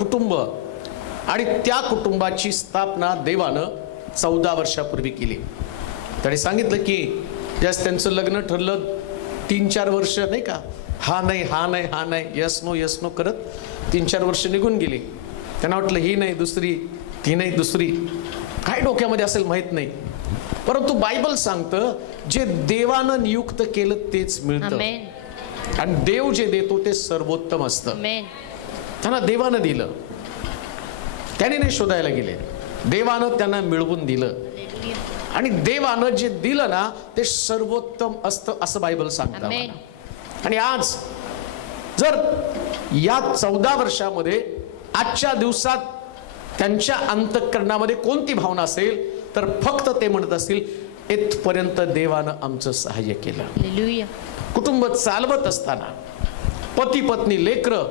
कुटुंब आणि त्या कुटुंबाची स्थापना देवानं 14 वर्षापूर्वी केली. त्याने सांगितलं की ज्यास त्यांचं लग्न ठरलं 3-4 वर्ष नाही का, हा नाही हा नाही हा नाही, यस नो करत 3-4 वर्ष निघून गेली. त्यांना वाटलं ही नाही दुसरी, ती नाही दुसरी, काय डोक्यामध्ये असेल माहित नाही. परंतु बायबल सांगतं जे देवानं नियुक्त केलं तेच मिळतं. आणि देव जे देतो ते सर्वोत्तम असतं. त्यांना देवानं दिलं, त्याने नाही शोधायला गेले, देवानं त्यांना मिळवून दिलं. आणि देवानं जे दिलं ना ते सर्वोत्तम असतं असं बायबल सांगतं. आणि आज जर या 14 वर्षामध्ये आजच्या दिवसात त्यांच्या अंतःकरणामध्ये कोणती भावना असेल तर फक्त ते म्हणत असतील, इथपर्यंत देवानं आमचं सहाय्य केलं. कुटुंब चालवत असताना, पती पत्नी लेकरं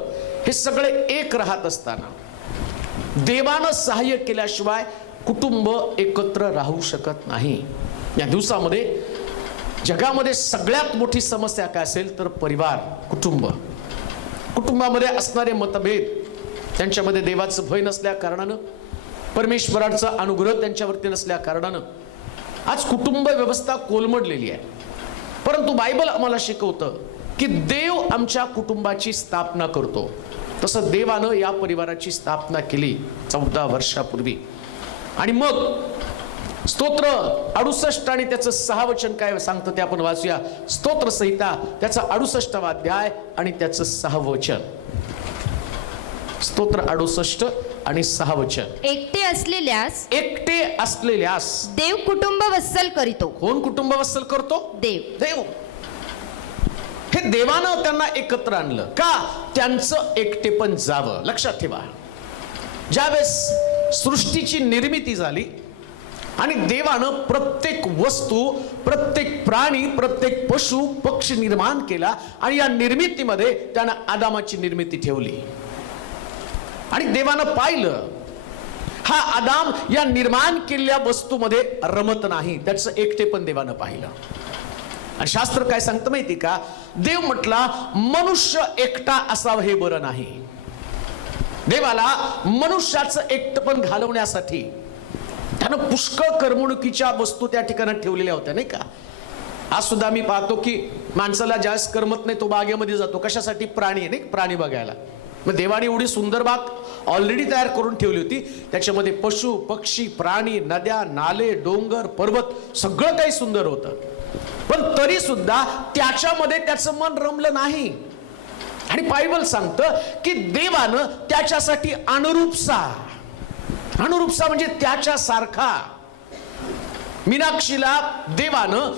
हे सगळे एक राहत असताना देवानं सहाय्य केल्याशिवाय कुटुंब एकत्र राहू शकत नाही. या दिवसामध्ये जगामध्ये सगळ्यात मोठी समस्या काय असेल तर परिवार, कुटुंब. कुटुंबामध्ये असणारे मतभेद, त्यांच्यामध्ये देवाचं भय नसल्या कारणानं, परमेश्वराचा अनुग्रह त्यांच्यावरती नसल्या कारणानं आज कुटुंब व्यवस्था कोलमडलेली आहे. परंतु बायबल आम्हाला शिकवतं की देव आमच्या कुटुंबाची स्थापना करतो. तसं देवानं या परिवाराची स्थापना केली 14 वर्षापूर्वी. आणि मग स्तोत्र 68 आणि त्याचं 6 वचन काय सांगतं ते आपण वाचूया. स्तोत्र संहिता त्याचा 68वा अध्याय आणि त्याचं 6 वचन. स्तोत्र 68 आणि 6 वचन. एकटे असलेल्यास देव कुटुंब वत्सल करीतो. कोण कुटुंब वत्सल करतो? देव. हे देवानं त्यांना एकत्र आणलं का? त्यांचं एकटेपण जावं. लक्षात ठेवा, ज्यावेळेस सृष्टीची निर्मिती झाली आणि देवानं प्रत्येक वस्तू, प्रत्येक प्राणी, प्रत्येक पशु पक्षी निर्माण केला आणि या निर्मितीमध्ये त्यानं आदामाची निर्मिती ठेवली. आणि देवानं पाहिलं हा आदाम या निर्माण केलेल्या वस्तूमध्ये रमत नाही, त्याचं एकटेपण देवानं पाहिलं. आणि शास्त्र काय सांगतं माहिती का? देव म्हटला मनुष्य एकटा असावं हे बरं नाही. देवाला मनुष्याचं एकटेपण घालवण्यासाठी त्यानं पुष्कळ करमणुकीच्या वस्तू त्या ठिकाणी ठेवलेल्या होत्या नाही का. आज सुद्धा मी पाहतो की माणसाला जास्त करमत नाही तो बागेमध्ये जातो. कशासाठी? प्राणी आहे नाही, प्राणी बघायला. मग देवाने एवढी सुंदर बाग ऑलरेडी तयार करून ठेवली होती, त्याच्यामध्ये पशु पक्षी प्राणी, नद्या नाले डोंगर पर्वत सगळं काही सुंदर होतं. पण तरी सुद्धा त्याच्यामध्ये त्याचं मन रमलं नाही. आणि बायबल सांगतं की देवानं त्याच्यासाठी अनुरूपसा म्हणजे त्याच्यासारखा, मीनाक्षीला देवानं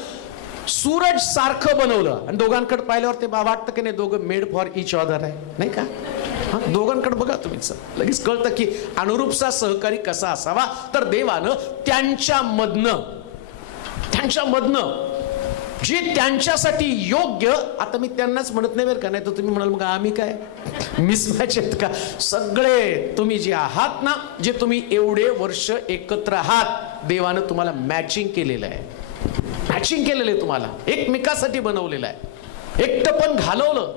सूरज सारखं बनवलं. आणि दोघांकडे पाहिल्यावर ते वाटतं की नाही दोघं मेड फॉर इच अदर आहे नाही का. दोघांकडे बघा तुम्हीच लगेच कळतं की अनुरूपसा सहकारी कसा असावा. तर देवानं त्यांच्यामधनं जे त्यांच्यासाठी योग्य, आता मी त्यांनाच म्हणत नाही बरं का, नाही तर तुम्ही म्हणाल मग आम्ही काय मिसमॅच आहेत का? सगळे तुम्ही जे आहात ना, जे तुम्ही एवढे वर्ष एकत्र आहात, देवानं तुम्हाला मॅचिंग केलेलं आहे. तुम्हाला एकमेकासाठी बनवलेलं आहे, एकटं पण घालवलं.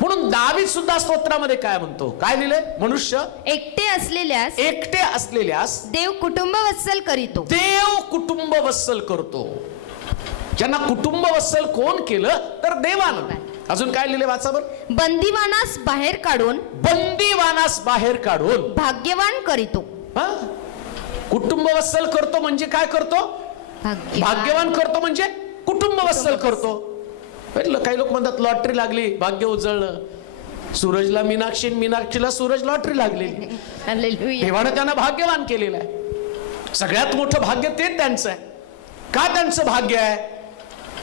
म्हणून दावीद सुद्धा स्तोत्रामध्ये काय म्हणतो, काय लिहिलंय? मनुष्य एकटे असलेल्यास देव कुटुंब वत्सल करतो. ज्यांना कुटुंब वत्सल कोण केलं तर देवानं. अजून काय लिहिले वाचा बरं. बंदीवानास बाहेर काढून भाग्यवान करीतो. कुटुंब वत्सल करतो म्हणजे काय करतो? भाग्यवान करतो म्हणजे कुटुंब वत्सल करतो. काही लोक म्हणतात लॉटरी लागली भाग्य उजळलं. सूरजला मीनाक्षी, मीनाक्षीला सूरज लॉटरी लागली. देवानं त्यांना भाग्यवान केलेलं आहे. सगळ्यात मोठं भाग्य ते त्यांचं आहे. का त्यांचं भाग्य आहे?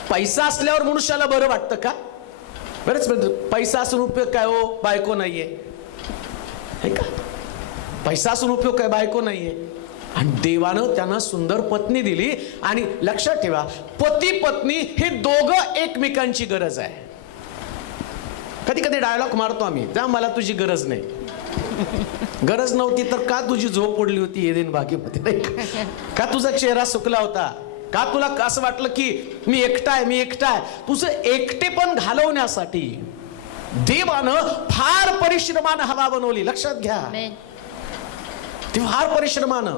पैसा असल्यावर मनुष्याला बरं वाटतं का? बरेच पैसा असून उपयोग काय हो, बायको नाहीये का? पैसा असून उपयोग काय, बायको नाहीये. आणि देवानं त्यांना सुंदर पत्नी दिली. आणि लक्षात ठेवा, पती पत्नी हे दोघं एकमेकांची गरज आहे. कधी कधी डायलॉग मारतो आम्ही, जा मला तुझी गरज नाही. गरज नव्हती तर का तुझी झोप उडली होती एदेन बागेमध्ये नाही का? तुझा चेहरा सुकला होता का? तुला असं वाटलं की मी एकटा आहे. तुझं एकटेपण घालवण्यासाठी देवानं फार परिश्रमानं हवा बनवली, लक्षात घ्या. आमेन. ते फार परिश्रमानं.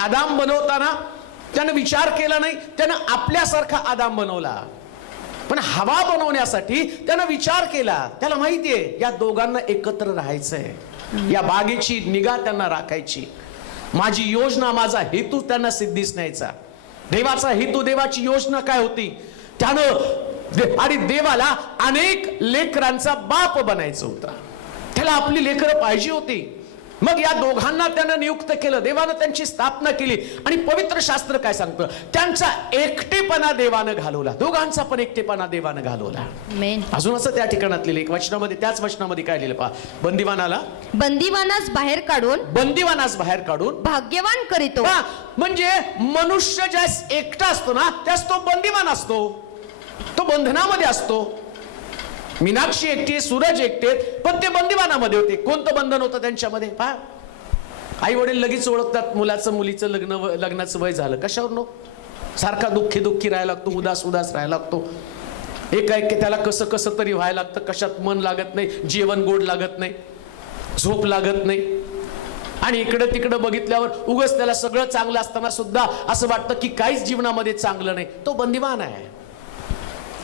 आदाम बनवताना त्यानं विचार केला नाही, त्यानं आपल्यासारखा आदाम बनवला. पण हवा बनवण्यासाठी त्यानं विचार केला. त्याला माहितीये या दोघांना एकत्र राहायचंय, या बागेची निगा त्यांना राखायची. माझी योजना, माझा हेतू त्यांना सिद्धीस न्यायचा. देवाचा हेतू, देवाची योजना काय होती? त्यानं आणि देवाला अनेक लेकरांचा बाप बनायचं होता. त्याला आपली लेकरं पाहिजे होती. मग या दोघांना त्यानं नियुक्त केलं, देवानं त्यांची स्थापना केली. आणि पवित्र शास्त्र काय सांगतं? त्यांचा एकटेपणा देवानं घालवला, दोघांचा पण एकटेपणा देवानं घालवला. आमेन. अजून असं त्या ठिकाणात लिहिलं, एक वचनामध्ये, त्याच वचनामध्ये काय लिहिलं पहा, बंदिवानास बाहेर काढून बंदिवानास बाहेर काढून भाग्यवान करीतो. म्हणजे मनुष्य ज्यास एकटा असतो ना, त्यास तो बंदिवान असतो, तो बंधनामध्ये असतो. मीनाक्षी एकटी, सूरज एकटे, पण ते बंदिवानामध्ये होते. कोणतं बंधन होतं त्यांच्यामध्ये? पहा, आई वडील लगेच ओळखतात मुलाचं मुलीचं लग्नाचं वय झालं. कशावर? सारखा दुःखी दुःखी राहायला लागतो, उदास उदास राहायला लागतो. एक त्याला कसं कसं तरी व्हायला लागतं. कशात मन लागत नाही, जेवण गोड लागत नाही, झोप लागत नाही. आणि इकडं तिकडं बघितल्यावर उगाच त्याला सगळं चांगलं असताना सुद्धा असं वाटतं की काहीच जीवनामध्ये चांगलं नाही. तो बंदिवान आहे.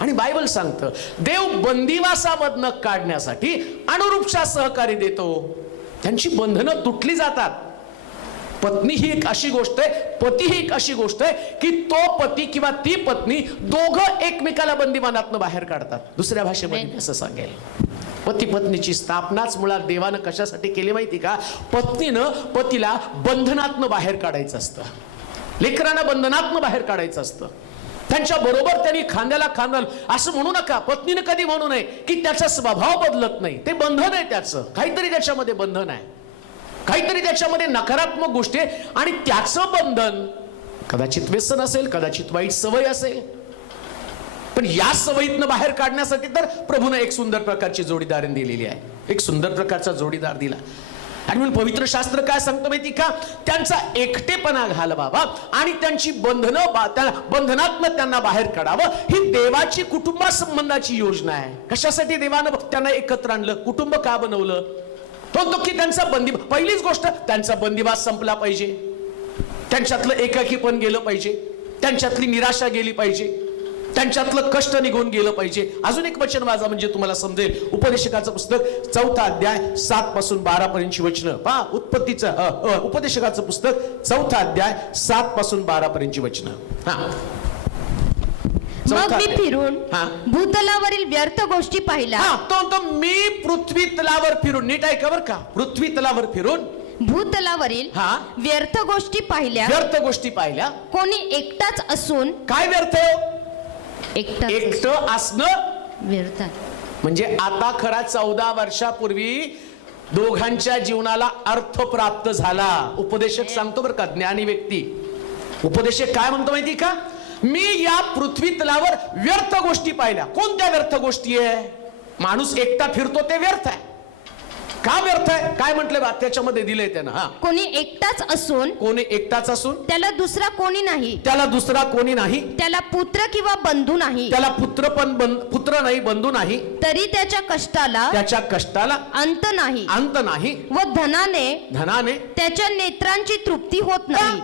आणि बायबल सांगतं देव बंदिवासामधनं काढण्यासाठी अनुरूपशा सहकारी देतो. त्यांची बंधनं तुटली जातात. पत्नी ही एक अशी गोष्ट आहे, पती ही एक अशी गोष्ट आहे की तो पती किंवा ती पत्नी दोघं एकमेकाला बंदिवानातनं बाहेर काढतात. दुसऱ्या भाषेमध्ये असं सांगेल, पती पत्नीची स्थापनाच मुळात देवानं कशासाठी केली माहिती का? पत्नीनं पतीला बंधनातनं बाहेर काढायचं असतं, लेकरांना बंधनातनं बाहेर काढायचं असतं. त्यांच्या बरोबर त्यांनी खांद्याला खांदा. असं म्हणू नका, पत्नीने कधी म्हणू नये की त्याचा स्वभाव बदलत नाही. ते बंधन आहे त्याचं, काहीतरी त्याच्यामध्ये बंधन आहे, काहीतरी त्याच्यामध्ये नकारात्मक गोष्टी आहे. आणि त्याचं बंधन कदाचित व्यसन असेल, कदाचित वाईट सवय असेल. पण या सवयीतनं बाहेर काढण्यासाठी तर प्रभूने एक सुंदर प्रकारची जोडीदार दिलेली आहे, एक सुंदर प्रकारचा जोडीदार दिला. आणि म्हणून पवित्र शास्त्र काय सांगतो माहिती का? त्यांचा एकटेपणा घालवावा आणि त्यांची बंधनातनं त्यांना बाहेर काढावं. ही देवाची कुटुंबासंबंधाची योजना आहे. कशासाठी देवानं त्यांना एकत्र आणलं, कुटुंब का बनवलं? तो की त्यांचा पहिलीच गोष्ट, त्यांचा बंदिवास संपला पाहिजे, त्यांच्यातलं एकाकीपण गेलं पाहिजे, त्यांच्यातली निराशा गेली पाहिजे, त्यांच्यातलं कष्ट निघून गेलं पाहिजे. अजून एक वचन वाचा म्हणजे तुम्हाला समजेल. उपदेशकाचं पुस्तक 4 अध्याय 7 पासून 12 पर्यंतची वचनं पहा. उपदेशकाचं पुस्तक 4 अध्याय 7 पासून 12 पर्यंतची वचनं. मग मी फिरून भूतलावरील व्यर्थ गोष्टी पाहिल्या. तो मी पृथ्वी तलावर फिरून, नीट ऐका बरं का, पृथ्वी तलावर फिरून भूतलावरील व्यर्थ गोष्टी पाहिल्या. व्यर्थ गोष्टी पाहिल्या. कोणी एकटाच असून. काय व्यर्थ? एकटं असणं व्यर्थ. म्हणजे आता खरा 14 वर्षापूर्वी दोघांच्या जीवनाला अर्थ प्राप्त झाला. उपदेशक सांगतो बरं का, ज्ञानी व्यक्ती. उपदेशक काय म्हणतो माहिती का? मी या पृथ्वी तलावर व्यर्थ गोष्टी पाहिल्या. कोणत्या व्यर्थ गोष्टी आहे? माणूस एकटा फिरतो ते व्यर्थ आहे. का व्यर्थ आहे? काय म्हटलं त्याच्यामध्ये दिलंय त्यानं. कोणी एकटाच असून. कोणी एकटाच असून त्याला दुसरा कोणी नाही. त्याला दुसरा कोणी नाही. त्याला पुत्र किंवा बंधू नाही. त्याला पुत्र नाही, बंधू नाही. तरी त्याच्या कष्टाला अंत नाही. अंत नाही. व धनाने त्याच्या नेत्रांची तृप्ती होत नाही.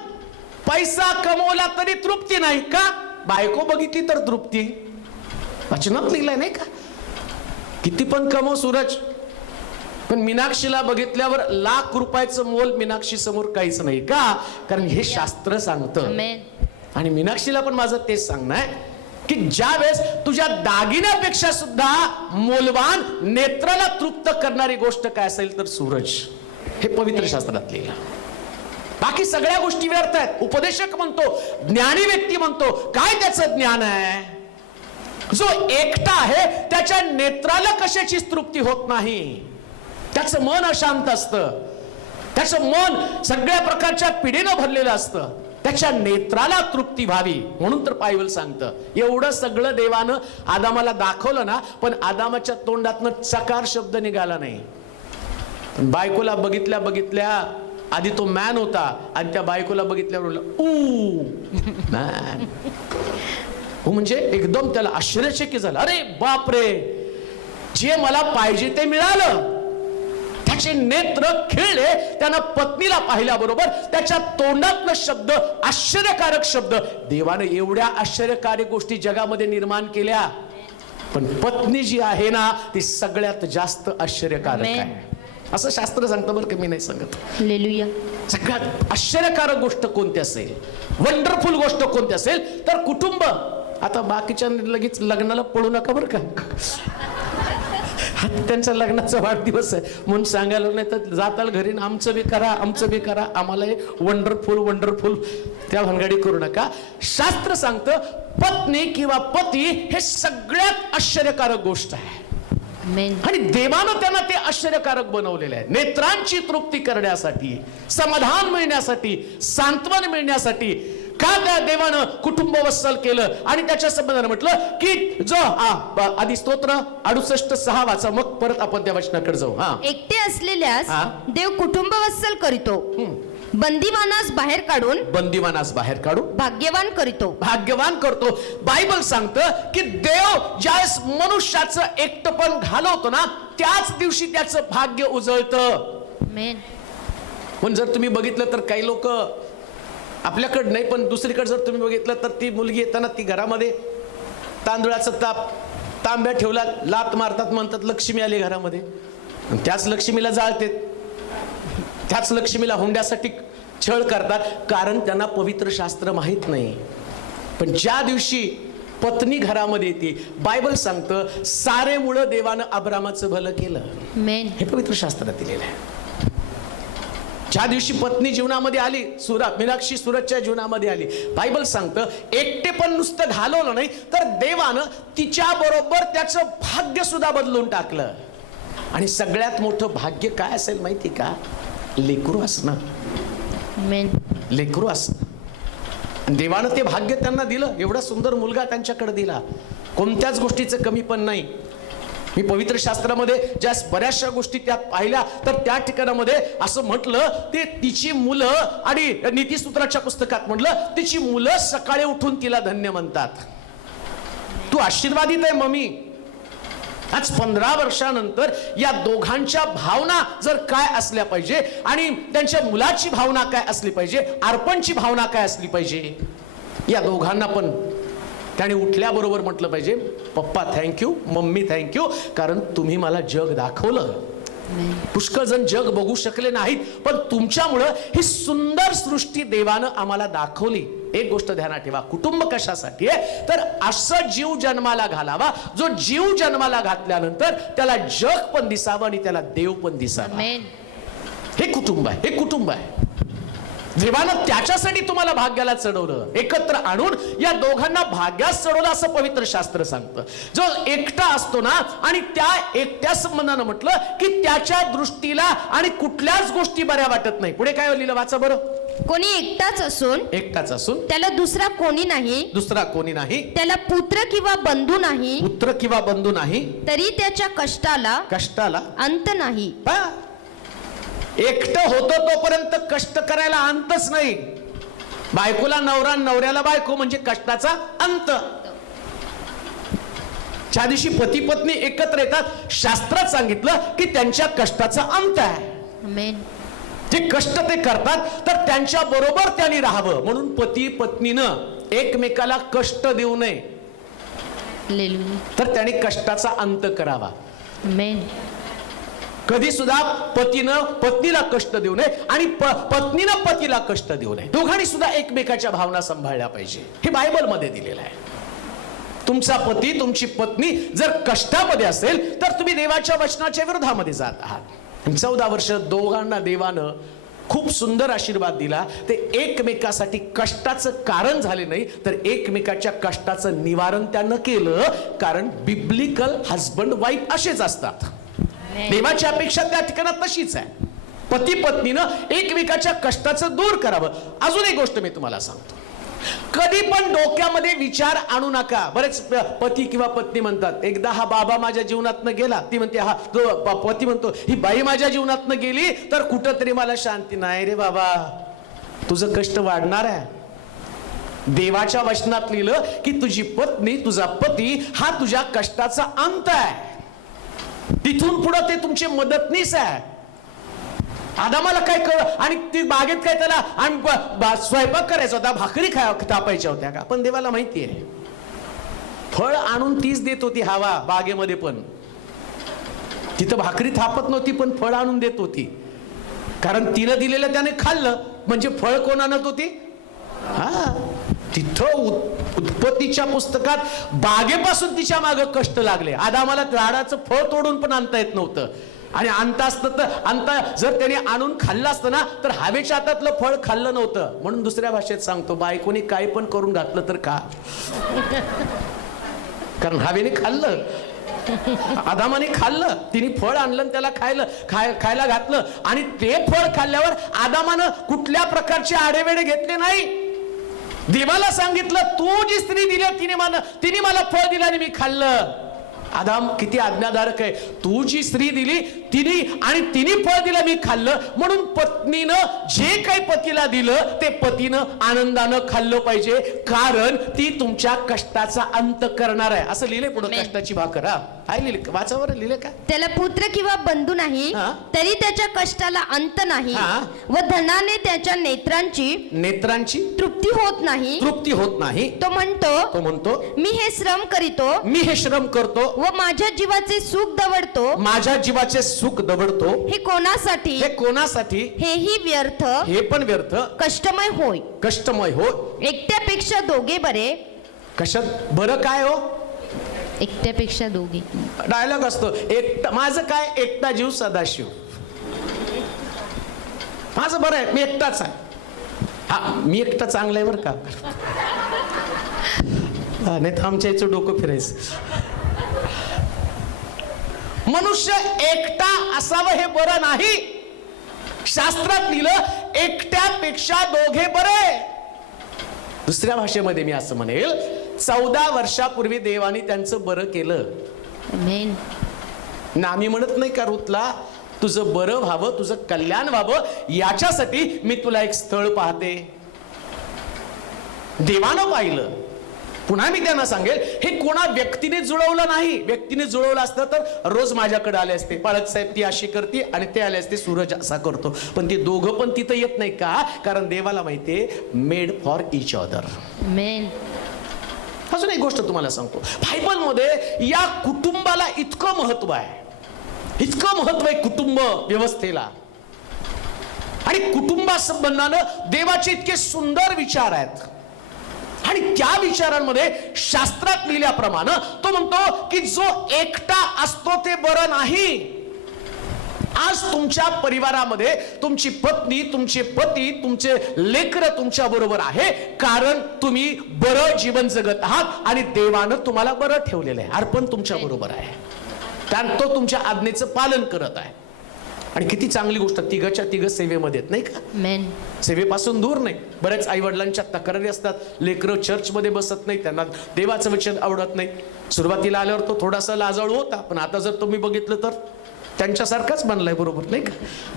पैसा कमवला तरी तृप्ती नाही. का? बायको बघितली तर तृप्ती. वचनात लिहिलंय नाही का? किती पण कमव सूरज, पण मीनाक्षीला बघितल्यावर लाख रुपयाचं मोल मीनाक्षी समोर काहीच नाही. का? कारण हे शास्त्र सांगतं. आणि मीनाक्षीला पण माझं तेच सांगणं आहे की ज्या वेळेस तुझ्या दागिन्यापेक्षा सुद्धा मोलवान, नेत्राला तृप्त करणारी गोष्ट काय असेल तर सूरज. हे पवित्र शास्त्रात लिहिलं. बाकी सगळ्या गोष्टी व्यर्थ आहेत. उपदेशक म्हणतो, ज्ञानी व्यक्ती म्हणतो, काय त्याचं ज्ञान आहे? जो एकटा आहे त्याच्या नेत्राला कशाचीच तृप्ती होत नाही. त्याचं मन अशांत असतं, त्याचं मन सगळ्या प्रकारच्या पिढीनं भरलेलं असतं. त्याच्या नेत्राला तृप्ती व्हावी म्हणून तर बायबल सांगतं. एवढं सगळं देवानं आदामाला दाखवलं ना, पण आदामाच्या तोंडातनं चकार शब्द निघाला नाही. पण बायकोला बघितल्या आधी तो मॅन होता आणि त्या बायकोला बघितल्यावर मॅन म्हणजे एकदम त्याला आश्चर्यचकित झालं. अरे बाप रे, जे मला पाहिजे ते मिळालं. त्याचे नेत्र खिळले. त्यानं पत्नीला पाहिल्याबरोबर त्याच्या तोंडातलं शब्द, आश्चर्यकारक शब्द. देवानं एवढ्या आश्चर्यकारक गोष्टी जगामध्ये निर्माण केल्या, पण पत्नी जी आहे ना ती सगळ्यात जास्त आश्चर्यकारक आहे असं शास्त्र सांगतं. बरं का, मी नाही सांगत. हालेलुया. सगळ्यात आश्चर्यकारक गोष्ट कोणती असेल, वंडरफुल गोष्ट कोणती असेल तर कुटुंब. आता बाकीच्या लगेच लग्नाला पळू नका बरं का. त्यांचा लग्नाचा वाढदिवस आहे म्हणून सांगायला नाही तर जाताल घरी आमचं बी करा, आमचं बी करा, आम्हाला वंडरफुल त्या भानगडी करू नका. शास्त्र सांगतं पत्नी किंवा पती हे सगळ्यात आश्चर्यकारक गोष्ट आहे. आणि देवानं त्यांना ते आश्चर्यकारक बनवलेलं आहे. नेत्रांची तृप्ती करण्यासाठी, समाधान मिळण्यासाठी, सांत्वन मिळण्यासाठी. का त्या देवानं कुटुंब वत्सल केलं आणि त्याच्या संबंधाने म्हटलं की जो आधी स्तोत्र 68:6 वाचा, मग परत आपण त्या वचनाकडे जाऊ. एकटे असलेल्यास देव कुटुंब वत्सल करीतो, बंदिवानास बाहेर काढून भाग्यवान करतो. बायबल सांगतं की देव ज्यावेळेस मनुष्याचं एकटपण घालवतो ना त्याच दिवशी त्याचं भाग्य उजळतं. पण जर तुम्ही बघितलं तर काही लोक आपल्याकडे नाही पण दुसरीकडे जर तुम्ही बघितलं तर ती मुलगी येताना ती घरामध्ये तांदूळाचा तांब्या ठेवला, लात मारतात, म्हणतात लक्ष्मी आली घरामध्ये. त्याच लक्ष्मीला जाळते, त्याच लक्ष्मीला हुंड्यासाठी छळ करतात, कारण त्यांना पवित्र शास्त्र माहित नाही. पण ज्या दिवशी पत्नी घरामध्ये येते, बायबल सांगतं सारे मुळे देवानं अब्रामाचं भलं केलं. हे पवित्र शास्त्रात दिलेलं आहे. ज्या दिवशी पत्नी जीवनामध्ये आली, मीनाक्षी सुरतच्या जीवनामध्ये आली, बायबल सांगतं एकटे पण नुसतं घालवलं नाही तर देवानं तिच्या बरोबर त्याचं भाग्य सुद्धा बदलून टाकलं. आणि सगळ्यात मोठं भाग्य काय असेल माहिती का? लेकरू असणं. लेकरू असणं. देवानं ते भाग्य त्यांना दिलं. एवढा सुंदर मुलगा त्यांच्याकडे दिला. कोणत्याच गोष्टीचं कमी पण नाही. मी पवित्र शास्त्रामध्ये ज्या बऱ्याचशा गोष्टी त्यात पाहिल्या तर त्या ठिकाणामध्ये असं म्हटलं ते तिची मुलं, आणि नीतिसूत्राच्या पुस्तकात म्हटलं तिची मुलं सकाळी उठून तिला धन्य म्हणतात. तू आशीर्वादित आहे मम्मी. आज 15 वर्षानंतर या दोघांच्या भावना जर काय असल्या पाहिजे आणि त्यांच्या मुलाची भावना काय असली पाहिजे, अर्पणची भावना काय असली पाहिजे, या दोघांना पण त्याने उठल्याबरोबर म्हटलं पाहिजे पप्पा थँक्यू, मम्मी थँक्यू, कारण तुम्ही मला जग दाखवलं. पुष्कळ जण जग बघू शकले नाहीत पण तुमच्यामुळं ही सुंदर सृष्टी देवानं आम्हाला दाखवली. एक गोष्ट ध्यानात ठेवा, कुटुंब कशासाठी आहे तर असं जीव जन्माला घालावा जो जीव जन्माला घातल्यानंतर त्याला जग पण दिसावं आणि त्याला देव पण दिसावा. हे कुटुंब आहे. हे कुटुंब आहे. देवानं त्याच्यासाठी तुम्हाला भाग्याला चढवलं, एकत्र आणून या दोघांना भाग्यास चढवलं असं पवित्र शास्त्र सांगतं. जो एकटा असतो ना आणि त्या एकट्या संबंधानं म्हटलं की त्याच्या दृष्टीला आणि कुठल्याच गोष्टी बऱ्या वाटत नाही. पुढे काय लिहिलं वाचा बरं. कोणी एकटाच असून त्याला दुसरा कोणी नाही, त्याला पुत्र किंवा बंधू नाही, तरी त्याच्या कष्टाला अंत नाही. एकटं होतो तोपर्यंत कष्ट करायला अंतच नाही. बायकोला नवरा, नवऱ्याला बायको म्हणजे कष्टाचा अंत. ज्या दिवशी पती पत्नी एकत्र येतात शास्त्रात सांगितलं की त्यांच्या कष्टाचा अंत आहे. जे कष्ट ते करतात तर त्यांच्या बरोबर त्यांनी राहावं म्हणून पती पत्नीनं एकमेकाला कष्ट देऊ नये, तर त्यांनी कष्टाचा अंत करावा. कधी सुद्धा पतीनं पत्नीला कष्ट देऊ नये आणि पत्नीनं पतीला कष्ट देऊ नये. दोघांनी सुद्धा एकमेकाच्या भावना सांभाळल्या पाहिजे. हे बायबल मध्ये दिलेलं आहे. तुमचा पती, तुमची पत्नी जर कष्टामध्ये असेल तर तुम्ही देवाच्या वचनाच्या विरोधामध्ये जात आहात. 14 वर्ष दोघांना देवानं खूप सुंदर आशीर्वाद दिला. ते एकमेकासाठी कष्टाचं कारण झाले नाही तर एकमेकाच्या कष्टाचं निवारण त्यानं केलं. कारण बिब्लिकल हजबंड वाईफ असेच असतात. देवाची अपेक्षा त्या ठिकाणात तशीच आहे. पती पत्नीनं एकमेकाच्या कष्टाचं दूर करावं. अजून एक गोष्ट मी तुम्हाला सांगतो, कधी पण डोक्यामध्ये विचार आणू नका. बरेच पती किंवा पत्नी म्हणतात एकदा हा बाबा माझ्या जीवनातनं गेला, ती म्हणते हा तो पती म्हणतो ही बाई माझ्या जीवनातनं गेली तर कुठंतरी मला शांती नाही. रे बाबा, तुझं कष्ट वाढणार आहे. देवाच्या वचनात लिहिलं की तुझी पत्नी, तुझा पती हा तुझ्या कष्टाचा अंत आहे. तिथून पुढे ते तुमचे मदतनीस आहे. आदामाला काय कळ, आणि ती बागेत काय त्याला आणि स्वयंपाक करायचा होता, भाकरी तापायच्या होत्या का? पण देवाला माहिती आहे फळ आणून तीच देत होती हवा बागेमध्ये, पण तिथं भाकरी थापत नव्हती पण फळ आणून देत होती. कारण तिनं दिलेलं त्याने खाल्लं म्हणजे फळ कोण आणत होती? हा, तिथं उत्पत्तीच्या पुस्तकात बागेपासून तिच्या मागे कष्ट लागले. आदामाला झाडाचं फळ तोडून पण आणता येत नव्हतं, आणि आणता असतं तर जर त्याने आणून खाल्लं असतं ना तर हवेच्या हातातलं फळ खाल्लं नव्हतं. म्हणून दुसऱ्या भाषेत सांगतो, बायकोनी काही पण करून घातलं तर का, कारण हवेने खाल्लं, आदामाने खाल्लं, तिने फळ आणलं त्याला खायला घातलं, आणि ते फळ खाल्ल्यावर आदामानं कुठल्या प्रकारचे आडेवेडे घेतले नाही. देवाला सांगितलं तू जी स्त्री दिली तिने मला फळ दिलं आणि मी खाल्लं. आदाम किती आज्ञाधारक आहे. तू जी स्त्री दिली तिने फळ दिलं, मी खाल्लं, म्हणून पत्नीनं जे काही पतीला दिलं ते पतीनं आनंदानं खाल्लं पाहिजे, कारण ती तुमच्या कष्टाचा अंत करणार आहे. असं लिहिले पुढे कष्टाची भाकर. हा काय लिहिले, वाचावर लिहिले का? त्याला पुत्र किंवा बंधू नाही तरी त्याच्या कष्टाला अंत नाही, व धनाने त्याच्या नेत्रांची तृप्ती होत नाही. तो म्हणतो मी हे श्रम करतो व माझ्या जीवाचे सुख दवडतो, हे कोणासाठी? हेही व्यर्थ, हे पण व्यर्थ, कष्टमय होय. एकट्यापेक्षा दोघे बरे. कशात बरं काय हो? एकट्यापेक्षा दोघे. डायलॉग असतो, माझं काय एकटा जीव सदाशिव, माझं बरं आहे, मी एकटाच आहे. हा, मी एकटा चांगलं आहे बरं का, नाही तर आमच्या याचं डोकं फिरायचं. मनुष्य एकटा असावं हे बरं नाही. शास्त्रात लिहिलं एकट्यापेक्षा दोघे बरे. दुसऱ्या भाषेमध्ये मी असं म्हणेल, 14 वर्षापूर्वी देवाने त्यांचं बरं केलं. ना आम्ही म्हणत नाही का रुतला, तुझं बरं व्हावं, तुझं कल्याण व्हावं, याच्यासाठी मी तुला एक स्थळ पाहते. देवानं पाहिलं. पुन्हा मी त्यांना सांगेल, हे कोणा व्यक्तीने जुळवलं नाही. व्यक्तीने जुळवलं असतं तर रोज माझ्याकडे आले असते, पाळक साहेब ती अशी करते आणि ते आले असते सूरज असा करतो. पण ते दोघं पण तिथं येत नाही का? कारण देवाला माहितीये मेड फॉर इच अदर. अजून एक गोष्ट तुम्हाला सांगतो, बायबलमध्ये या कुटुंबाला इतकं महत्व आहे कुटुंब व्यवस्थेला, आणि कुटुंबासंबंधानं देवाचे इतके सुंदर विचार आहेत. आणि त्या विचारांमध्ये शास्त्रात लिहिल्याप्रमाणे तो म्हणतो की जो एकटा असतो ते बरं नाही. आज तुमच्या परिवारामध्ये तुमची पत्नी, तुमचे पती, तुमचे लेकरं तुमच्या बरोबर आहे, कारण तुम्ही बरं जीवन जगत आहात आणि देवानं तुम्हाला बरं ठेवलेलं आहे. अर्पण तुमच्या बरोबर आहे, कारण तो तुमच्या आज्ञेचं पालन करत आहे. आणि किती चांगली गोष्ट, तिघच्या तिघ सेवेमध्ये नाही का? सेवेपासून दूर नाही. बऱ्याच आई वडिलांच्या तक्रारी असतात, लेकरं चर्चमध्ये बसत नाही, त्यांना देवाचं वचन आवडत नाही. सुरुवातीला आल्यावर तो थोडासा लाजाळू होता, पण आता जर तुम्ही बघितलं तर त्यांच्यासारखाच बनलाय, बरोबर नाही का?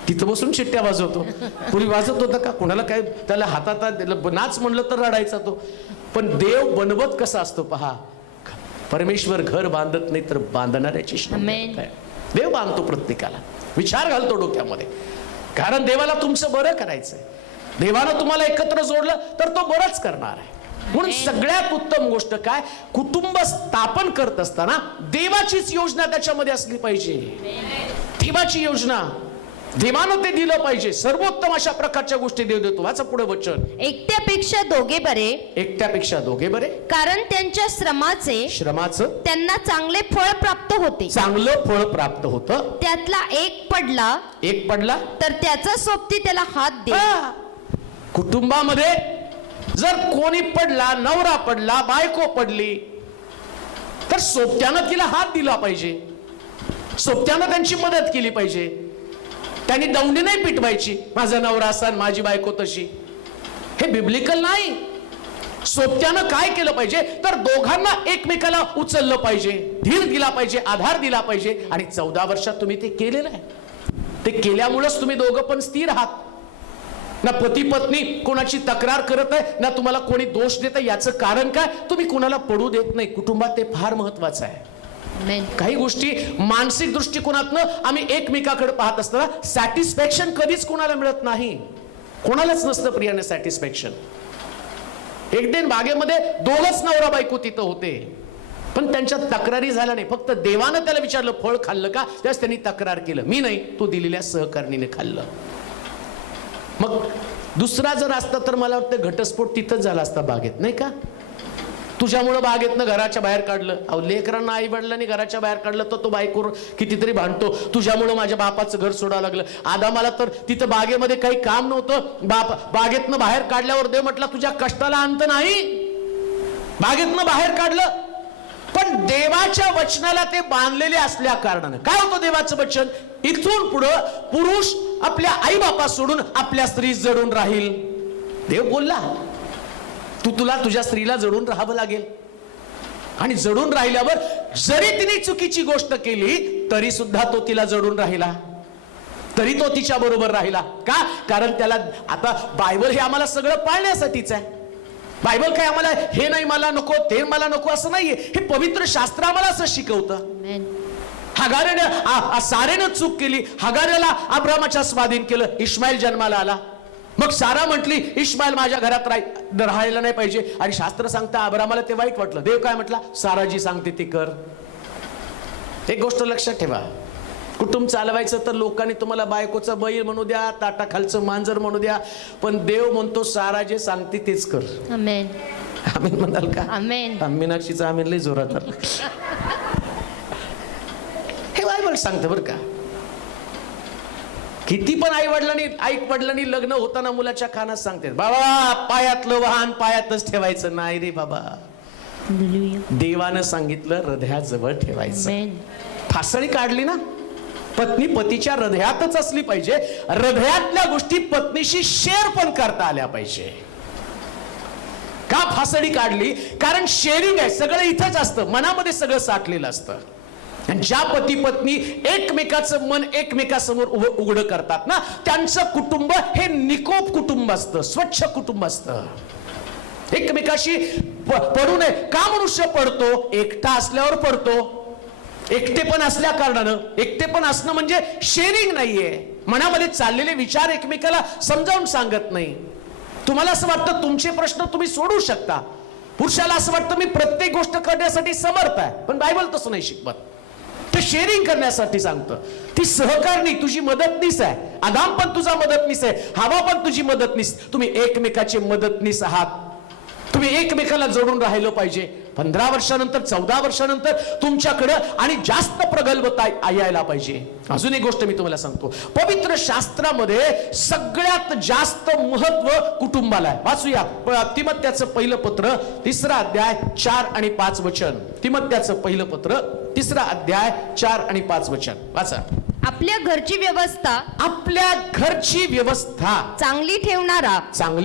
तिथं बसून शिट्ट्या वाजवतो. पूर्वी वाजत होता का? कोणाला काय त्याला हातात नाच म्हणलं तर रडायचा तो. पण देव बनवत कसा असतो पहा. परमेश्वर घर बांधत नाही तर बांधणाऱ्याची श्रम. देव बांधतो, प्रत्येकाला विचार घालतो डोक्यामध्ये, कारण देवाला तुमचं बरं करायचंय. देवानं तुम्हाला एकत्र जोडलं तर तो बरंच करणार आहे. म्हणून सगळ्यात उत्तम गोष्ट काय, कुटुंब स्थापन करत असताना देवाचीच योजना त्याच्यामध्ये असली पाहिजे. देवाची योजना, देवानं ते दिलं पाहिजे. सर्वोत्तम अशा प्रकारच्या गोष्टी देव देतो. वाचा पुढे वचन, एकट्यापेक्षा दोघे बरे, कारण त्यांच्या श्रमाचं त्यांना चांगले फळ प्राप्त होते. चांगलं फळ प्राप्त होतं. त्यातला एक पडला तर त्याचा सोबती त्याला हात दे. कुटुंबामध्ये जर कोणी पडला, नवरा पडला, बायको पडली, तर सोबत्यानं तिला हात दिला पाहिजे, सोबत्यानं त्यांची मदत केली पाहिजे. त्यांनी दौंडी नाही पिटवायची, माझा नवरा असा माझी बायको तशी. हे बिब्लिकल नाही. सोबत्यानं काय केलं पाहिजे तर दोघांना एकमेकाला उचललं पाहिजे, धीर दिला पाहिजे, आधार दिला पाहिजे. आणि 14 वर्षात तुम्ही ते केलेलं आहे. ते केल्यामुळेच तुम्ही दोघं पण स्थिर आहात. ना पती पत्नी कोणाची तक्रार करत आहे, ना तुम्हाला कोणी दोष देत आहे. याचं कारण काय, तुम्ही कोणाला पडू देत नाही. कुटुंबात ते फार महत्वाचं आहे. काही गोष्टी मानसिक दृष्टिकोनातनं आम्ही एकमेकाकडे पाहत असताना सॅटिस्फॅक्शन कधीच कोणाला मिळत नाही. कोणालाच नसतं प्रियाने सॅटिस्फॅक्शन. एक दिन बागेमध्ये दोनच नवरा बायको तिथं होते, पण त्यांच्यात तक्रारी झाल्या नाही. फक्त देवानं त्याला विचारलं फळ खाल्लं का, त्यास त्यांनी तक्रार केलं, मी नाही, तो दिलेल्या सहकारणीने खाल्लं. मग दुसरा जर असता तर मला वाटतं घटस्फोट तिथंच झाला असता बागेत, नाही का? तुझ्यामुळं बागेतनं घराच्या बाहेर काढलं. अहो, लेकरांना आई वडिलांनी घराच्या बाहेर काढलं तर तो बायकोर कितीतरी भांडतो, तुझ्यामुळं माझ्या बापाचं घर सोडावं लागलं. आदामाला तर तिथं बागेमध्ये काही काम नव्हतं, बागेतनं बाहेर काढल्यावर देव म्हटला तुझ्या कष्टाला अंत नाही. बागेतनं बाहेर काढलं, पण देवाच्या वचनाला ते बांधलेले असल्या कारणानं काय होतं देवाचं वचन, इथून पुढं पुरुष आपल्या आई बापा सोडून आपल्या स्त्री जडून राहील. देव बोलला तुला तुझ्या स्त्रीला जडून राहावं लागेल. आणि जडून राहिल्यावर जरी तिने चुकीची गोष्ट केली तरी सुद्धा तो तिला जडून राहिला, तरी तो तिच्या बरोबर राहिला. का? कारण त्याला आता बायबल हे आम्हाला सगळं पाळण्यासाठीच आहे. बायबल काय आम्हाला हे नाही मला नको ते मला नको असं नाहीये. हे पवित्र शास्त्र आम्हाला असं शिकवतं. हगारेने सारेनं चूक केली, हगारेला अब्रामाच्या स्वाधीन केलं, इश्माईल जन्माला आला. मग सारा म्हटली इश्माईल माझ्या घरात राहायला नाही पाहिजे, आणि शास्त्र सांगता अब्रामाला ते वाईट वाटलं. देव काय म्हटला, सारा जी सांगते ती कर. एक गोष्ट लक्षात ठेवा, कुटुंब चालवायचं तर लोकांनी तुम्हाला बायकोचा बैल म्हणू द्या, ताटाखालचं मांजर म्हणू द्या, पण देव म्हणतो सारा जे सांगते तेच कर. आमेन. आमीन म्हणाल का? आमेन. मीनाक्षीचा आमीन लय जोरात. हे बायबल सांगतं बरं का. किती पण आई वडिलांनी लग्न होताना मुलाच्या कानात सांगते बाबा पायातलं वाहन पायातच ठेवायचं नाही रे बाबा. देवानं सांगितलं हृदयाजवळ ठेवायचं. फासळी काढली ना, पत्नी पतीच्या हृदयातच असली पाहिजे. हृदयातल्या गोष्टी पत्नीशी शेअर पण करता आल्या पाहिजे. का फासळी काढली? कारण शेअरिंग आहे, सगळं इथंच असतं, मनामध्ये सगळं साठलेलं असतं. आणि ज्या पती पत्नी एकमेकाचं मन एकमेकासमोर उघड करतात ना, त्यांचं कुटुंब हे निकोप कुटुंब असतं, स्वच्छ कुटुंब असतं. एकमेकाशी पडू नये. का मनुष्य पडतो? एकटा असल्यावर पडतो. एकटेपण असल्या कारणानं, एकटेपण असणं म्हणजे शेअरिंग नाहीये. मनामध्ये चाललेले विचार एकमेकाला समजावून सांगत नाही. तुम्हाला असं वाटतं तुमचे प्रश्न तुम्ही सोडवू शकता, पुरुषाला असं वाटतं मी प्रत्येक गोष्ट करण्यासाठी समर्थ आहे, पण बायबल तसं नाही शिकवत. ते शेअरिंग करण्यासाठी सांगतं. ती सहकारणी तुझी मदतनीस आहे. आदाम पण तुझा मदतनीस आहे, हवा पण तुझी मदतनीस. तुम्ही एकमेकाचे मदतनीस आहात. तुम्ही एकमेकाला जोडून राहिलं पाहिजे. 15 वर्षानंतर 14 वर्षानंतर तुमच्याकडे आणि जास्त प्रगल्भता यायला पाहिजे. अजून एक गोष्ट मी तुम्हाला सांगतो, पवित्र शास्त्रामध्ये सगळ्यात जास्त महत्व कुटुंबाला आहे. वाचूया तिमोथेचं पहिलं पत्र 3रा अध्याय 4 आणि 5 वचन. तिमोथेचं पहिलं पत्र 3रा अध्याय 4 आणि 5 वचन वाचा. आपल्या घरची व्यवस्था चांगली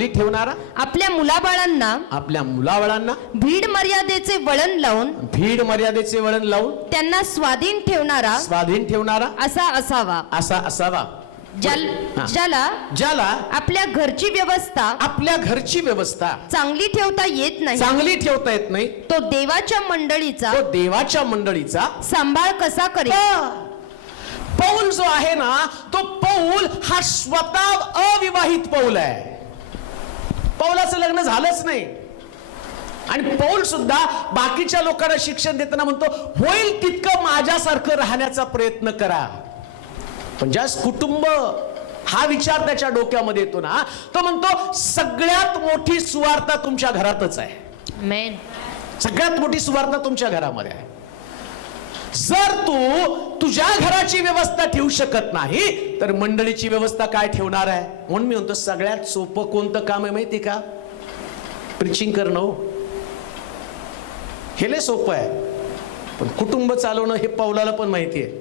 ठेवणारा आपल्या मुलाबाळांना भीड मर्यादेचे वळण लावून त्यांना स्वाधीन ठेवणारा असा असावा. ज्याला आपल्या घरची व्यवस्था चांगली ठेवता येत नाही तो देवाच्या मंडळीचा सांभाळ कसा करेल. पौल जो आहे ना, तो पौल हा स्वतः अविवाहित पौल आहे. पौलाचं लग्न झालंच नाही. आणि पौल सुद्धा बाकीच्या लोकांना शिक्षण देताना म्हणतो होईल तितकं माझ्यासारखं राहण्याचा प्रयत्न करा. पण ज्या कुटुंब हा विचार त्याच्या डोक्यामध्ये येतो ना, तो म्हणतो सगळ्यात मोठी सुवार्ता तुमच्या घरातच आहे. सगळ्यात मोठी सुवार्ता तुमच्या घरामध्ये आहे. जर तू तुझ्या घराची व्यवस्था ठेवू शकत नाही तर मंडळीची व्यवस्था काय ठेवणार आहे. म्हणून मी म्हणतो सगळ्यात सोपं कोणतं काम आहे माहिती का? प्रीचिंग करणं. हे लय सोपं आहे, पण कुटुंब चालवणं हे पौलाला पण माहिती आहे.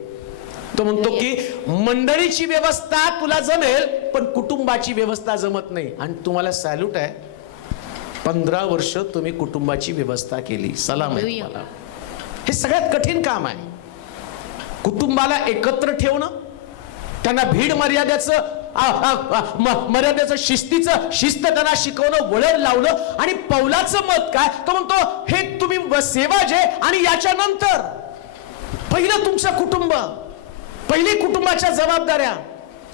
तो म्हणतो की मंडळीची व्यवस्था तुला जमेल पण कुटुंबाची व्यवस्था जमत नाही. आणि तुम्हाला सॅल्यूट आहे, 15 वर्ष तुम्ही कुटुंबाची व्यवस्था केली, सलाम आहे तुम्हाला. हे सगळ्यात कठीण काम आहे. कुटुंबाला एकत्र ठेवणं, त्यांना भीड मर्यादेचं शिस्त त्यांना शिकवणं, वळण लावलं. आणि पौलाचं मत काय? तो म्हणतो हे तुम्ही सेवा जे आणि याच्यानंतर पहिलं तुमचं कुटुंब, पहिले कुटुंबाच्या जबाबदाऱ्या,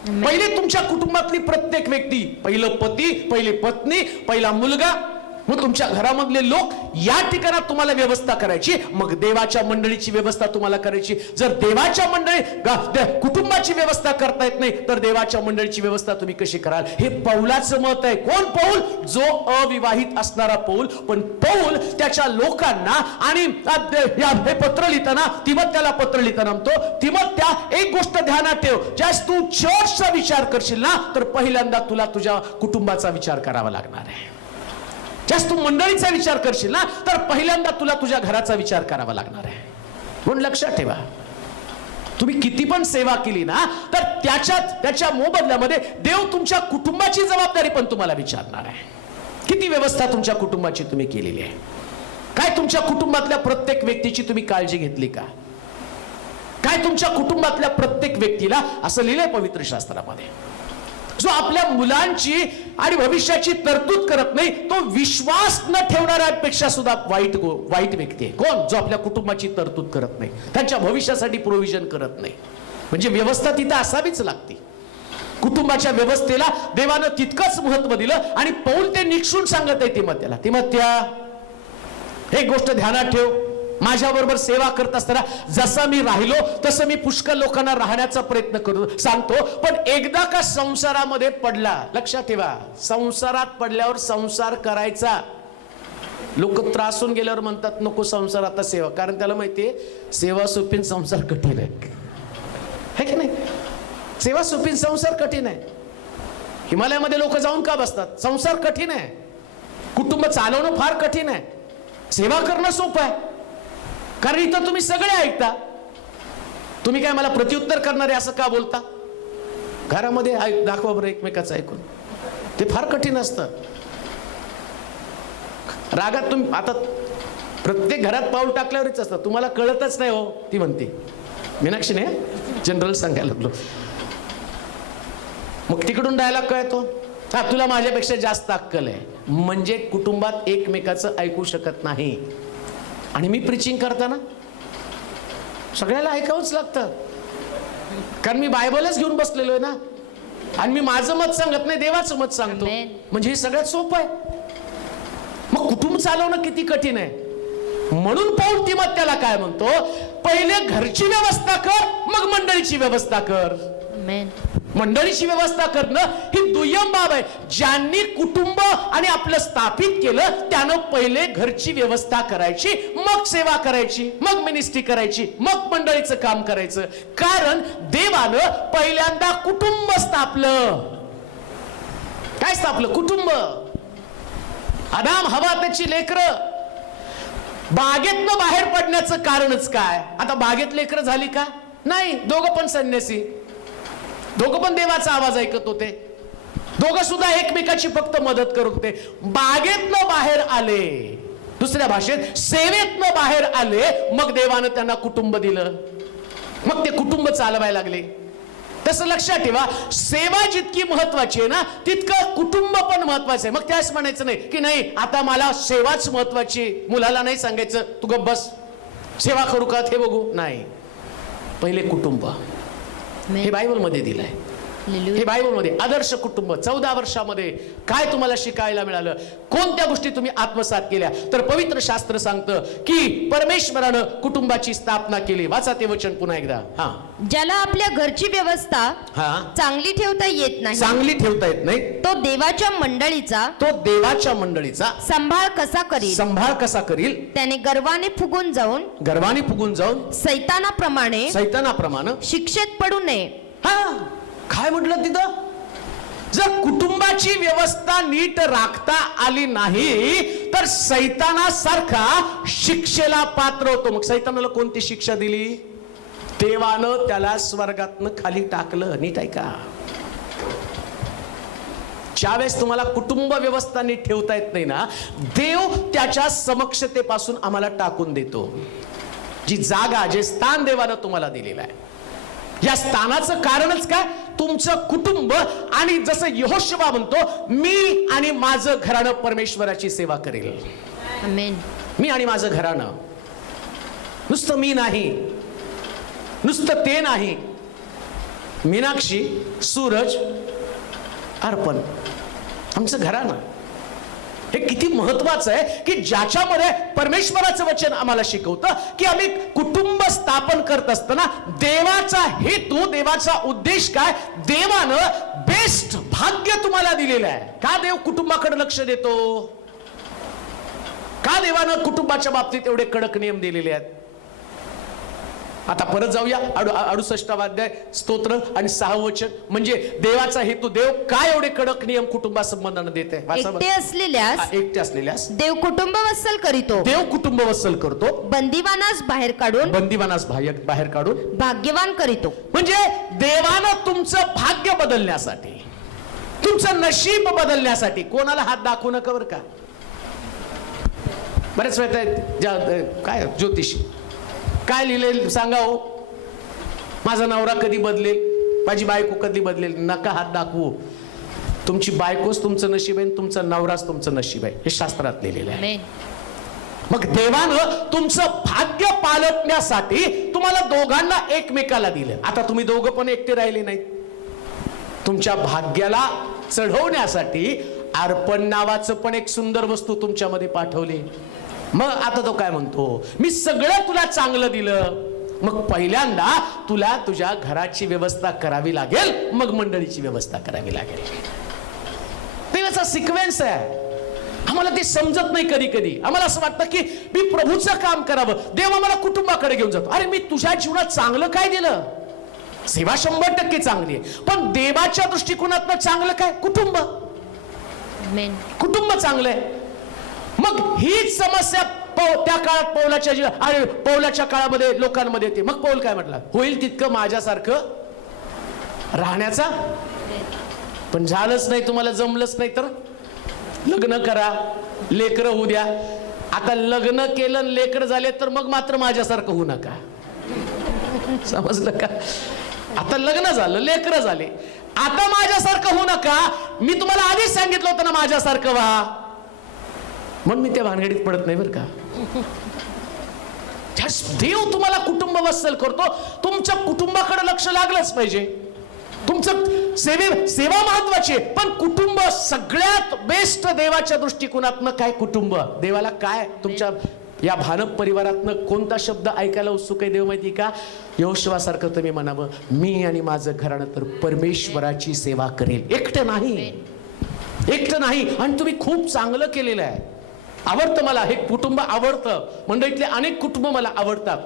पहिले तुमच्या कुटुंबातली प्रत्येक व्यक्ती, पहिलं पती, पहिली पत्नी, पहिला मुलगा, मग तुमच्या घरामधले लोक, या ठिकाणात तुम्हाला व्यवस्था करायची. मग देवाच्या मंडळीची व्यवस्था तुम्हाला करायची. जर देवाच्या कुटुंबाची व्यवस्था करता येत नाही तर देवाच्या मंडळीची व्यवस्था तुम्ही कशी कराल? हे पौलाचं मत आहे. कोण पौल? जो अविवाहित असणारा पौल. पण पौल त्याच्या लोकांना आणि हे पत्र लिहिताना, तिमोथेला पत्र लिहिताना म्हणतो, तिमोथ्या एक गोष्ट ध्यानात ठेव, ज्यास तू चर्चचा विचार करशील ना, तर पहिल्यांदा तुला तुझ्या कुटुंबाचा विचार करावा लागणार आहे. जास्त तू मंडळीचा विचार करशील ना, तर पहिल्यांदा तुला तुझ्या घराचा विचार करावा लागणार आहे. म्हणून लक्षात ठेवा, तुम्ही किती पण सेवा केली ना, तर त्याच्या मोबदल्यामध्ये देव तुमच्या कुटुंबाची जबाबदारी पण तुम्हाला विचारणार आहे. किती व्यवस्था तुमच्या कुटुंबाची तुम्ही केलेली आहे? काय तुमच्या कुटुंबातल्या प्रत्येक व्यक्तीची तुम्ही काळजी घेतली का? काय तुमच्या कुटुंबातल्या प्रत्येक व्यक्तीला, असं लिहिलंय पवित्र शास्त्रामध्ये, जो आपल्या मुलांची आणि भविष्याची तरतूद करत नाही, तो विश्वास न ठेवणाऱ्यांपेक्षा सुद्धा वाईट व्यक्ती आहे. कोण? जो आपल्या कुटुंबाची तरतूद करत नाही, त्यांच्या भविष्यासाठी प्रोव्हिजन करत नाही. म्हणजे व्यवस्था तिथं असावीच लागते. कुटुंबाच्या व्यवस्थेला देवानं तितकंच महत्व दिलं. आणि पौल ते निक्षून सांगत आहे तिमोथेला, तिमोथ्या एक गोष्ट ध्यानात ठेव, माझ्याबरोबर सेवा करत असताना जसा मी राहिलो तसं मी पुष्कळ लोकांना राहण्याचा प्रयत्न करतो सांगतो. पण एकदा का संसारामध्ये पडला, लक्षात ठेवा, संसारात पडल्यावर संसार करायचा. लोक त्रासून गेल्यावर म्हणतात नको संसार आता सेवा, कारण त्याला माहितीये सेवा सोपीन संसार कठीण आहे की नाही? सेवा सोपीन संसार कठीण आहे. हिमालयामध्ये लोक जाऊन का बसतात? संसार कठीण आहे. कुटुंब चालवणं फार कठीण आहे. सेवा करणं सोपं आहे, कारण इथं तुम्ही सगळे ऐकता. तुम्ही काय मला प्रत्युत्तर करणारे असं का बोलता? घरामध्ये दाखवा बरं एकमेकाचं ऐकून. ते फार कठीण असतं. रागात तुम्ही, आता प्रत्येक घरात पाऊल टाकल्यावरच असतं, तुम्हाला कळतच नाही हो, ती म्हणते मीनाक्षीने जनरल सांगायला लागलो. मग तिकडून डायलॉग कळतो, हा तुला माझ्यापेक्षा जास्त अक्कल आहे. म्हणजे कुटुंबात एकमेकाचं ऐकू शकत नाही. आणि मी प्रीचिंग करताना सगळ्याला ऐकावंच लागतं, कारण मी बायबलच घेऊन बसलेलो आहे ना, आणि मी माझं मत सांगत नाही, देवाचं मत सांगतो. म्हणजे हे सगळ्यात सोपं आहे. मग कुटुंब चालवणं किती कठीण आहे. म्हणून पौल तिमोथेला काय म्हणतो, पहिले घरची व्यवस्था कर, मग मंडळीची व्यवस्था कर. मंडळीची व्यवस्था करणं ही दुय्यम बाब आहे. ज्यांनी कुटुंब आणि आपलं स्थापित केलं त्यानं पहिले घरची व्यवस्था करायची, मग सेवा करायची, मग मिनिस्ट्री करायची, मग मंडळीचं काम करायचं. कारण देवानं पहिल्यांदा कुटुंब स्थापलं. काय स्थापलं? कुटुंब. आदाम, हवा, त्याची लेकरं. बागेतनं बाहेर पडण्याचं कारणच काय? आता बागेत लेकरं झाली का? नाही. दोघं पण संन्यासी, दोघं पण देवाचा आवाज ऐकत होते, दोघं सुद्धा एकमेकाची फक्त मदत करत होते. बागेतनं बाहेर आले, दुसऱ्या भाषेत सेवेतनं बाहेर आले, मग देवानं त्यांना कुटुंब दिलं, मग ते कुटुंब चालवायला लागले. तसं लक्षात ठेवा, सेवा जितकी महत्वाची आहे ना, तितकं कुटुंब पण महत्वाचं आहे. मग त्याच म्हणायचं नाही की नाही आता मला सेवाच महत्वाची, मुलाला नाही सांगायचं तू गप्प बस, सेवा करू का ते बघू. नाही, पहिले कुटुंब. हे बायबलमध्ये दिलंय. हे बायबलमध्ये आदर्श कुटुंब. 14 वर्षामध्ये काय तुम्हाला शिकायला मिळालं? कोणत्या गोष्टी तुम्ही आत्मसात केल्या? तर पवित्र शास्त्र सांगतं की परमेश्वरानं कुटुंबाची स्थापना केली. वाचा ते वचन पुन्हा एकदा. हा, ज्याला आपल्या घरची व्यवस्था चांगली ठेवता येत नाही, चांगली ठेवता येत नाही, तो देवाच्या मंडळीचा संभाळ कसा करील? त्याने गर्वाने फुगून जाऊन सैतानाप्रमाणे शिक्षेत पडू नये. काय म्हटलं तिथं? जर कुटुंबाची व्यवस्था नीट राखता आली नाही तर सैतानासारखा शिक्षेला पात्र होतो. मग सैतानाला कोणती शिक्षा दिली? देवानं त्याला स्वर्गातनं खाली टाकलं. नीट ऐका, ज्यावेळेस तुम्हाला कुटुंब व्यवस्था नीट ठेवता येत नाही ना, देव त्याच्या समक्षतेपासून आम्हाला टाकून देतो. जी जागा, जे स्थान देवानं तुम्हाला दिलेलं आहे, या स्थानाचं कारणच काय? तुमचं कुटुंब. आणि जसं यहोशुवा म्हणतो, मी आणि माझं घराणं परमेश्वराची सेवा करेल. आमेन. मी आणि माझं घराणं, नुसतं मी नाही. नुसतं ते नाही, मीनाक्षी, सूरज, अर्पण, आमचं घराणं हे किती महत्वाचं आहे की ज्याच्यामध्ये परमेश्वराचं वचन आम्हाला शिकवतं की आम्ही कुटुंब स्थापन करत असताना देवाचा हेतू, देवाचा उद्देश काय, देवानं बेस्ट भाग्य तुम्हाला दिलेलं आहे. का देव कुटुंबाकडे लक्ष देतो? का देवानं कुटुंबाच्या बाबतीत एवढे कडक नियम दिलेले आहेत? आता परत जाऊया 68वा अध्याय, स्तोत्र आणि 6वं वचन. म्हणजे देवाचा हेतू, देव काय एवढे कडक नियम कुटुंबासंबंधाने देते? एकटे असलेल्यास देव कुटुंब वत्सल करीतो. देव कुटुंब वत्सल करतो. बंदिवानास बाहेर काढून बाहेर काढून भाग्यवान करीतो. म्हणजे देवानं तुमचं भाग्य बदलण्यासाठी, तुमचं नशीब बदलण्यासाठी, कोणाला हात दाखवू नका बरं का. बरेच वेळ काय ज्योतिषी काय लिहिलेलं सांगा हो, माझा नवरा कधी बदलेल, माझी बायको कधी बदलेल. नका हात दाखवू. तुमची बायकोच तुमचं नशीब आहे, तुमचा नवराच तुमचं नशीब आहे, हे शास्त्रात लिहिलेलं आहे. मग देवानं तुमचं भाग्य पालटण्यासाठी तुम्हाला दोघांना एकमेकाला दिलं. आता तुम्ही दोघं पण एकटे राहिले नाहीत. तुमच्या भाग्याला चढवण्यासाठी अर्पण नावाचं पण एक सुंदर वस्तू तुमच्यामध्ये पाठवली. मग आता तो काय म्हणतो, मी सगळं तुला चांगलं दिलं, मग पहिल्यांदा तुला तुझ्या घराची व्यवस्था करावी लागेल, मग मंडळीची व्यवस्था करावी लागेल. देवाचा सिक्वेन्स आहे. आम्हाला ते समजत नाही. कधी कधी आम्हाला असं वाटतं की मी प्रभूचं काम करावं, देव आम्हाला कुटुंबाकडे घेऊन जातो. अरे, मी तुझ्या जीवनात चांगलं काय दिलं? सेवा 100% चांगली आहे, पण देवाच्या दृष्टिकोनातनं चांगलं काय? कुटुंब. कुटुंब चांगलं आहे. मग हीच समस्या त्या काळात पौलाच्या काळामध्ये लोकांमध्ये येते. मग पौल काय म्हटलं, होईल तितकं माझ्यासारखं राहण्याचा. पण झालंच नाही, तुम्हाला जमलंच नाही तर लग्न करा, लेकरं होऊ द्या. आता लग्न केलं, लेकर झाले तर मग मात्र माझ्यासारखं होऊ नका. समजलं का? आता लग्न झालं, लेकरं झाले, आता माझ्यासारखं होऊ नका. मी तुम्हाला आधीच सांगितलं होतं ना माझ्यासारखं व्हा. म्हणून मी त्या भानगडीत पडत नाही बरं का. देव तुम्हाला कुटुंब वत्सल करतो. तुमच्या कुटुंबाकडे लक्ष लागलंच पाहिजे. तुमचं सेवा महत्वाची आहे, पण कुटुंब सगळ्यात बेस्ट देवाच्या दृष्टिकोनातनं काय? कुटुंब. देवाला काय तुमच्या या भानप परिवारातनं कोणता शब्द ऐकायला उत्सुक आहे देव माहिती का? यहोशुवासारखं तुम्ही म्हणावं, मी आणि माझं घराणं तर परमेश्वराची सेवा करेल. एकटं नाही, एकटं नाही. आणि तुम्ही खूप चांगलं केलेलं आहे. आवडतं मला हे कुटुंब, आवडतं. मंडळीतले अनेक कुटुंब मला आवडतात.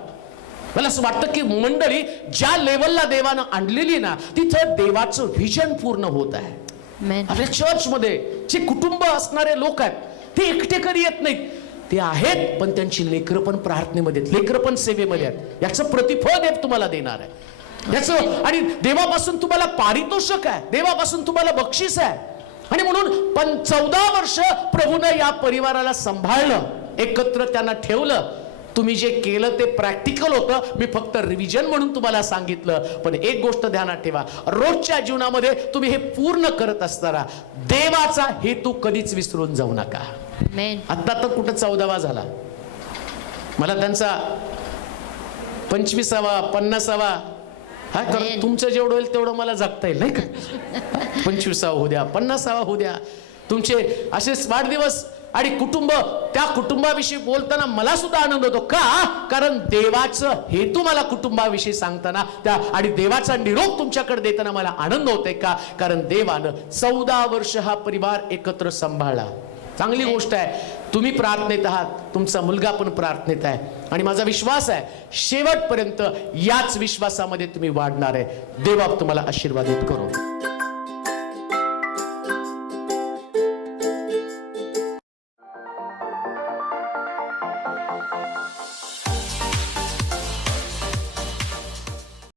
मला असं वाटतं की मंडळी ज्या लेवलला देवानं आणलेली ना, तिथं देवाचं व्हिजन पूर्ण होत आहे. आपल्या चर्चमध्ये जे कुटुंब असणारे लोक आहेत ते एकटे कधी येत नाहीत. ते आहेत, पण त्यांची लेकरं पण प्रार्थनेमध्ये आहेत, लेकरं पण सेवेमध्ये आहेत. याचं प्रतिफळ देव तुम्हाला देणार आहे याचं. आणि देवापासून तुम्हाला पारितोषिक आहे, देवापासून तुम्हाला बक्षीस आहे. आणि म्हणून 14 वर्ष प्रभूनं या परिवाराला सांभाळलं, एकत्र त्यांना ठेवलं. तुम्ही जे केलं ते प्रॅक्टिकल होतं. मी फक्त रिव्हिजन म्हणून तुम्हाला सांगितलं. पण एक गोष्ट ध्यानात ठेवा, रोजच्या जीवनामध्ये तुम्ही हे पूर्ण करत असताना देवाचा हेतू कधीच विसरून जाऊ नका. आता तर कुठं 14वा झाला, मला त्यांचा 25वा 50वा हा, कारण तुमचं जेवढं होईल तेवढं मला जगता येईल नाही का. 25वा होऊ द्या, 50वा होऊ द्या, तुमचे असेच वाढदिवस. आणि कुटुंब, त्या कुटुंबाविषयी बोलताना मला सुद्धा आनंद होतो. का? कारण देवाचं हेतू मला कुटुंबाविषयी सांगताना त्या आणि देवाचा निरोप तुमच्याकडे देताना मला आनंद होतोय. का? कारण देवानं 14 वर्ष हा परिवार एकत्र सांभाळला. चांगली गोष्ट आहे. तुम्ही प्रार्थनेत आहात, तुमचा मुलगा पण प्रार्थनेत आहे. आणि माझा विश्वास आहे शेवटपर्यंत याच विश्वासामध्ये तुम्ही वाढणार आहे. देव तुम्हाला आशीर्वादित करो.